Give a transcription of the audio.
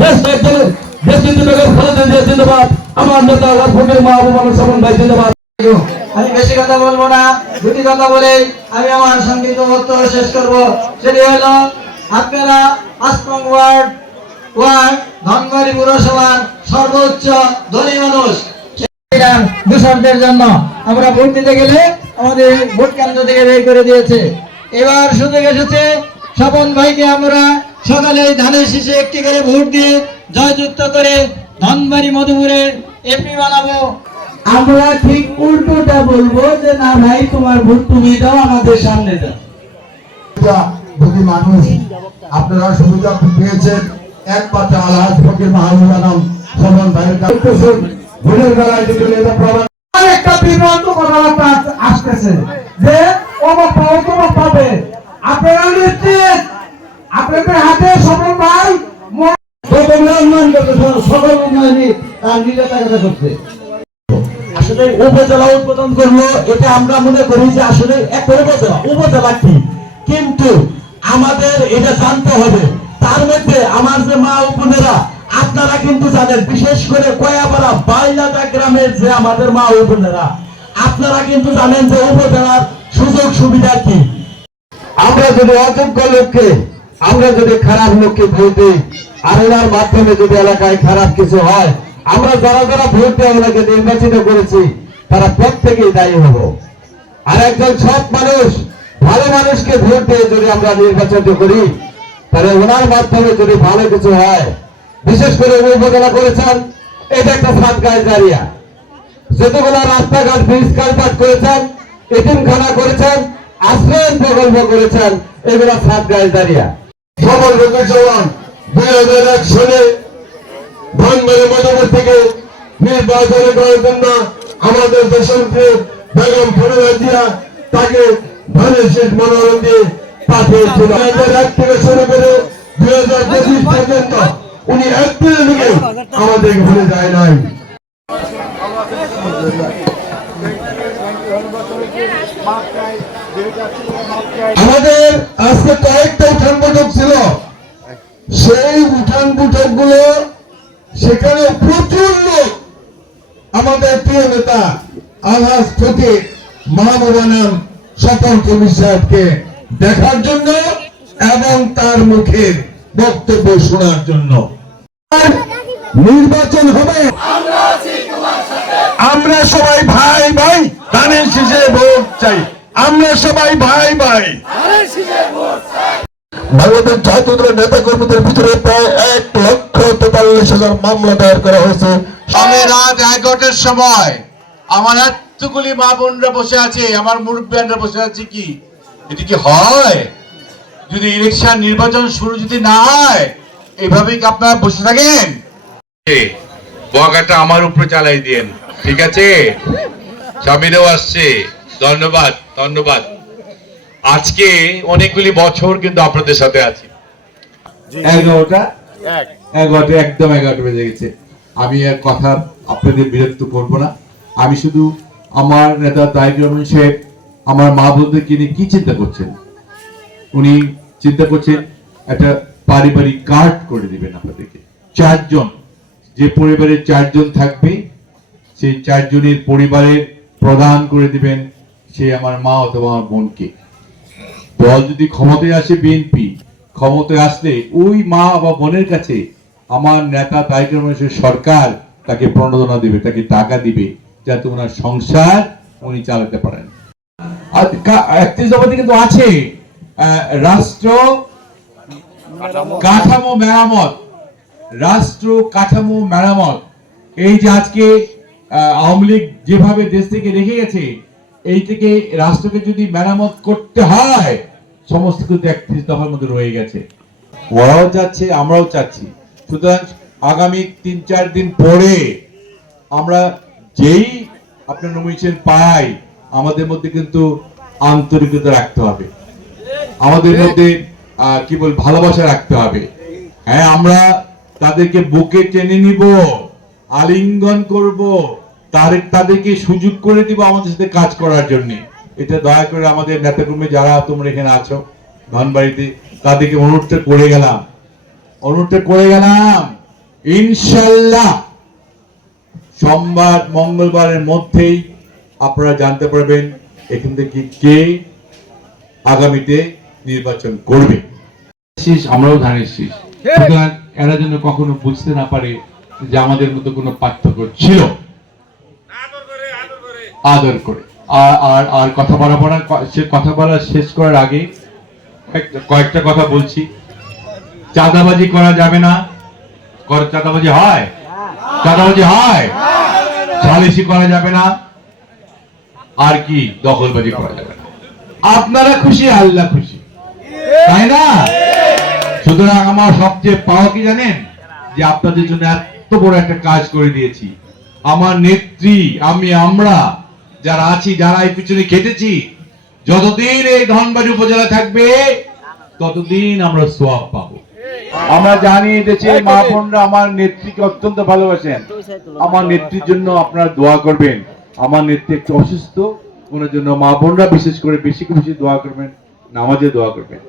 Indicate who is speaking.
Speaker 1: দেশ বেগম খালেদা জিয়া জিন্দাবাদ। আমার নেতা ফকির মাহবুব আমার সমন ভাই জিন্দাবাদ।
Speaker 2: আমি বেশি কথা বলব না দুটি কথা বলে। আমি আমার সংক্ষিপ্ত বক্তব্য শেষ করব। সেটি হলো আপনারা আসমং ওয়ার্ড ওয়ার্ড ধনবাড়ি পুরসভার সর্বোচ্চ ধনী মানুষ। এর দূষণদের জন্য আমরা ভোট দিতে গেলে আমাদের ভোট কেন্দ্র থেকে বের করে দিয়েছে। এবার সুযোগ এসেছে স্বপন ভাইকে আমরা সকালে ধানের শীষে একটি করে ভোট দিয়ে জয়যুক্ত করে ধনবাড়ি মধুপুরের এমপি বানাবো।
Speaker 3: আমরা ঠিক উল্টোটা বলব যে না ভাই তোমার ভোট তুমি দাও আমাদের সামনে দাও।
Speaker 4: মানুষ আপনারা সুবিধা পেয়েছেন এক পাশে আলহাজ ফকির মাহবুব আলম সমন ভাইয়ের কাছে। ভুলের বেলায় যেগুলো এটা প্রমাণ
Speaker 3: একটা বিভ্রান্ত কথাবার্তা আসতেছে যে অমুক পাবে পাবে। আপনারা নিশ্চিত? আপনাদের হাতে সফল ভাই ম-
Speaker 4: সকল উন্নয়ন করতে সকল উপজেলা উদ্বোধন করল, এটা আমরা মনে করি যে আসলে উপজেলা উপজেলা কি? কিন্তু আমাদের এটা জানতে হবে। তার মধ্যে আমার যে মা আপনারা কিন্তু জানেন, বিশেষ করে কয়াপাড়া বাইলাটা গ্রামের যে আমাদের মা ও বোনেরা, আপনারা কিন্তু জানেন যে উপজেলার সুযোগ সুবিধা কি। আমরা যদি অযোগ্য লোককে, আমরা যদি খারাপ লোককে ভোট দিই, আর ওনার মাধ্যমে যদি এলাকায় খারাপ কিছু হয় আমরা যারা যারা ভোট দিয়ে ওনাকে নির্বাচিত করেছি, তারা প্রত্যেকেই দায়ী হব। আর একজন সৎ মানুষ, ভালো মানুষকে ভোট দিয়ে যদি আমরা নির্বাচিত করি, তাহলে ওনার মাধ্যমে যদি ভালো কিছু হয়, বিশেষ করে উনি উপজেলা করেছেন, এটা একটা সাত গায়ে জারিয়া। যতগুলো রাস্তাঘাট ব্রিজ কালপাট করেছেন, এতিমখানা করেছেন আশ্রয়ন প্রকল্প করেছেন, এগুলো দাঁড়িয়া সবল রোগী জওয়ান দুই হাজার এক সালে থেকে করার জন্য আমাদের দেশের বেগম তাকে দিয়ে আমাদের আজকে কয়েকটা উঠান বৈঠক ছিল। সেই উঠান বৈঠকগুলো সেখানে প্রচুর লোক। আমাদের প্রিয় নেতা আলহাজ ফকির মাহবুবানাম স্বপন কবির সাহেবকে দেখার জন্য এবং তার মুখের বক্তব্য শোনার জন্য। নির্বাচন হবে। আমরা সবাই ভাই ভাই ধানের শীষে ভোট চাই। আমরা সবাই ভাই ভাই। ভারতের ছাত্রদের নেতা কর্মীদের ভিতরে প্রায় এক লক্ষ তেতাল্লিশ হাজার মামলা দায়ের করা হয়েছে।
Speaker 5: আমি রাত এগারোটার সময় আমার এতগুলি মা বোনরা বসে আছে আমার মুরব্বীরা বসে আছে কি? এটি কি হয়? যদি ইলেকশন নির্বাচন শুরু যদি না হয় কি আপনারা বসে থাকেন? বগাটা আমার উপরে চালাই দিয়েন ঠিক আছে? স্বামীরাও আসছে ধন্যবাদ ধন্যবাদ। আজকে অনেকগুলি বছর কিন্তু আপনাদের সাথে আছি।
Speaker 6: এগারোটা একদম এগারোটা বেজে গেছে। আমি আর কথা আপনাদের বিরক্ত করব না। আমি শুধু আমার নেতা রহমান আমার মা বোনদেরকে নিয়ে কি চিন্তা করছেন? উনি চিন্তা করছেন, একটা পারিবারিক কার্ড করে দিবেন আপনাদেরকে। চারজন, যে পরিবারে চারজন থাকবে, সেই চারজনের পরিবারের প্রদান করে দিবেন সে আমার মা অথবা আমার বোনকে। দল যদি ক্ষমতায় আসে, বিএনপি ক্ষমতায় আসলে ওই মা বা বোনের কাছে আমার নেতা তাইক রহমানের সরকার তাকে প্রণোদনা দিবে তাকে টাকা দিবে যাতে ওনার সংসার উনি চালাতে পারেন। একত্রিশ দফাতে কিন্তু আছে রাষ্ট্র কাঠামো। মেরামত রাষ্ট্র কাঠামো মেরামত। এই যে আজকে আওয়ামী লীগ যেভাবে দেশ থেকে রেখে গেছে এই থেকে রাষ্ট্রকে যদি মেরামত করতে হয় সমস্ত কিন্তু একত্রিশ দফার মধ্যে রয়ে গেছে। ওরাও চাচ্ছে, আমরাও চাচ্ছি। সুতরাং আগামী তিন চার দিন পরে আমরা যেই আপনার নমিনেশন পাই, আমাদের মধ্যে কিন্তু আন্তরিকতা রাখতে হবে। আমাদের মধ্যে কি বল, ভালোবাসা রাখতে হবে। হ্যাঁ আমরা তাদেরকে বুকে টেনে নিব, আলিঙ্গন করব, তার, তাদেরকে সুযোগ করে দিব আমাদের সাথে কাজ করার জন্য। এটা দয়া করে আমাদের নেতাকর্মী যারা তোমরা এখানে আছো ধনবাড়িতে তাদেরকে অনুরোধটা করে গেলাম। অনুরোধটা করে গেলাম
Speaker 7: ইনশাল্লাহ সোমবার মঙ্গলবারের মধ্যেই আপনারা জানতে পারবেন এখান থেকে কে আগামীতে নির্বাচন করবে।
Speaker 6: শীষ আমরাও ধানের শীষ। সুতরাং এরা যেন কখনো বুঝতে না পারে যে আমাদের মতো কোনো পার্থক্য ছিল। আদর করে। আর আর আর কথা বলা বলার সে কথা বলা শেষ করার আগে কয়েকটা কথা বলছি। চাঁদাবাজি করা যাবে না। চাঁদাবাজি হয়? চাঁদাবাজি হয়? সালিসি করা যাবে না। আর কি দখলবাজি করা যাবে না। আপনারা খুশি, আল্লাহ খুশি। তাই না? সুতরাং আমার সবচেয়ে পাওয়া কি জানেন? যে আপনাদের জন্য এত বড় একটা কাজ করে দিয়েছি। আমার নেত্রী, আমি, আমরা যারা আছি, যারা এই পিছনে খেটেছি, যতদিন এই ধনবাড়ি উপজেলা থাকবে, ততদিন আমরা সোয়াব পাবো। আমরা জানি দেশে মা বোনরা আমার নেত্রীকে অত্যন্ত ভালোবাসেন। আমার নেত্রীর জন্য আপনারা দোয়া করবেন। আমার নেত্রী একটু অসুস্থ, ওনার জন্য মা বোনরা বিশেষ করে বেশি বেশি দোয়া করবেন, নামাজে দোয়া করবেন।